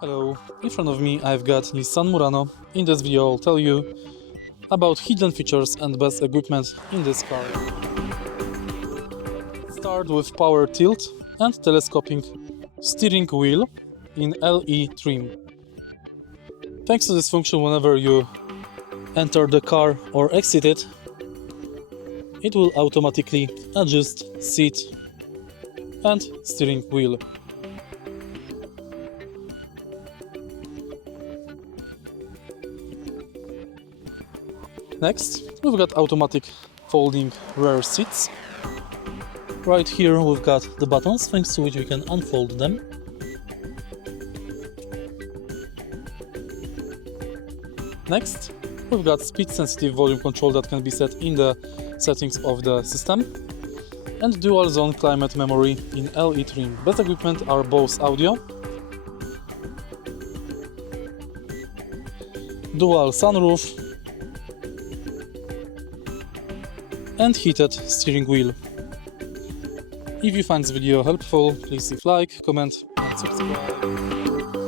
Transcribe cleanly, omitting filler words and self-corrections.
Hello, in front of me I've got Nissan Murano. In this video I'll tell you about hidden features and best equipment in this car. Start with power tilt and telescoping steering wheel in LE trim. Thanks to this function, whenever you enter the car or exit it, it will automatically adjust seat and steering wheel. Next, we've got automatic folding rear seats. Right here we've got the buttons, thanks to which we can unfold them. Next, we've got speed-sensitive volume control that can be set in the settings of the system, and dual zone climate memory in LE trim. Best equipment are Bose audio, dual sunroof, and heated steering wheel. If you find this video helpful, please leave a like, comment and subscribe.